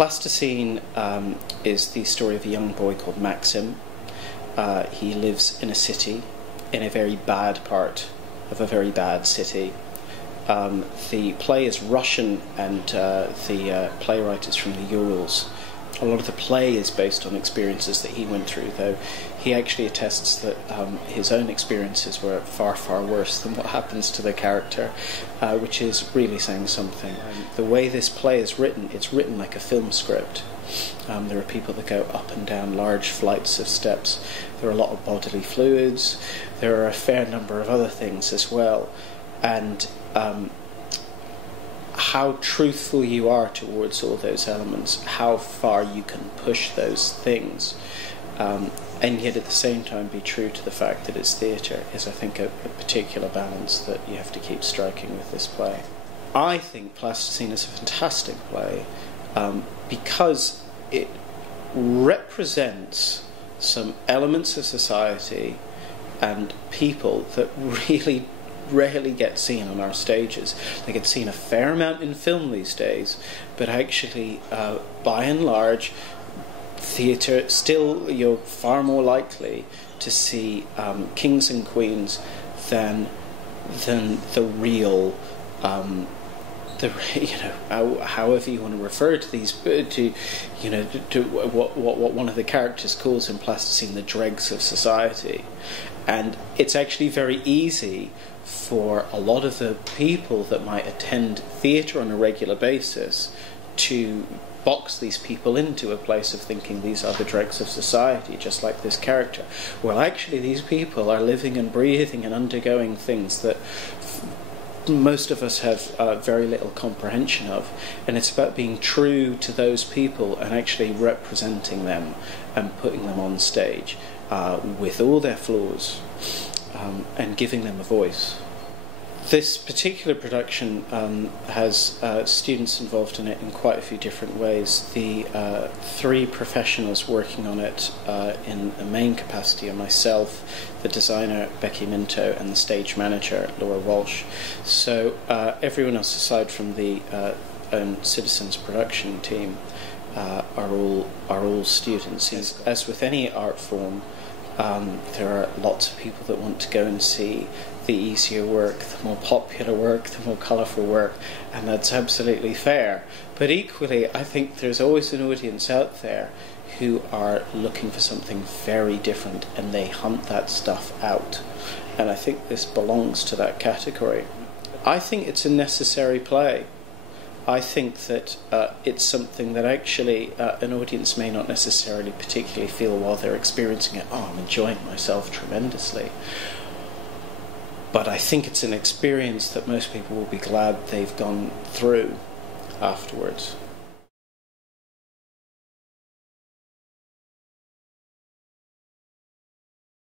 Plasticine is the story of a young boy called Maxim. He lives in a city, in a very bad part of a very bad city. The play is Russian, and the playwright is from the Urals. A lot of the play is based on experiences that he went through, though he actually attests that his own experiences were far, far worse than what happens to the character, which is really saying something. The way this play is written, it's written like a film script. There are people that go up and down large flights of steps. There are a lot of bodily fluids. There are a fair number of other things as well. And how truthful you are towards all those elements, how far you can push those things, and yet at the same time be true to the fact that it's theatre, is, I think, a particular balance that you have to keep striking with this play. I think Plasticine is a fantastic play because it represents some elements of society and people that really rarely get seen on our stages. They get seen a fair amount in film these days, but actually, by and large, theatre, still you're far more likely to see kings and queens than the real, however you want to refer to these, to what one of the characters calls in Plasticine the dregs of society. And it's actually very easy for a lot of the people that might attend theatre on a regular basis to box these people into a place of thinking these are the dregs of society, just like this character. Well, actually, these people are living and breathing and undergoing things that most of us have very little comprehension of, and it's about being true to those people and actually representing them and putting them on stage with all their flaws and giving them a voice. This particular production has students involved in it in quite a few different ways. The three professionals working on it in a main capacity are myself, the designer Becky Minto, and the stage manager Laura Walsh. So everyone else aside from the own Citizens production team are all students. As with any art form, there are lots of people that want to go and see the easier work, the more popular work, the more colourful work, and that's absolutely fair. But equally, I think there's always an audience out there who are looking for something very different, and they hunt that stuff out. And I think this belongs to that category. I think it's a necessary play. I think that it's something that actually an audience may not necessarily particularly feel while they're experiencing it. Oh, I'm enjoying myself tremendously. But I think it's an experience that most people will be glad they've gone through afterwards.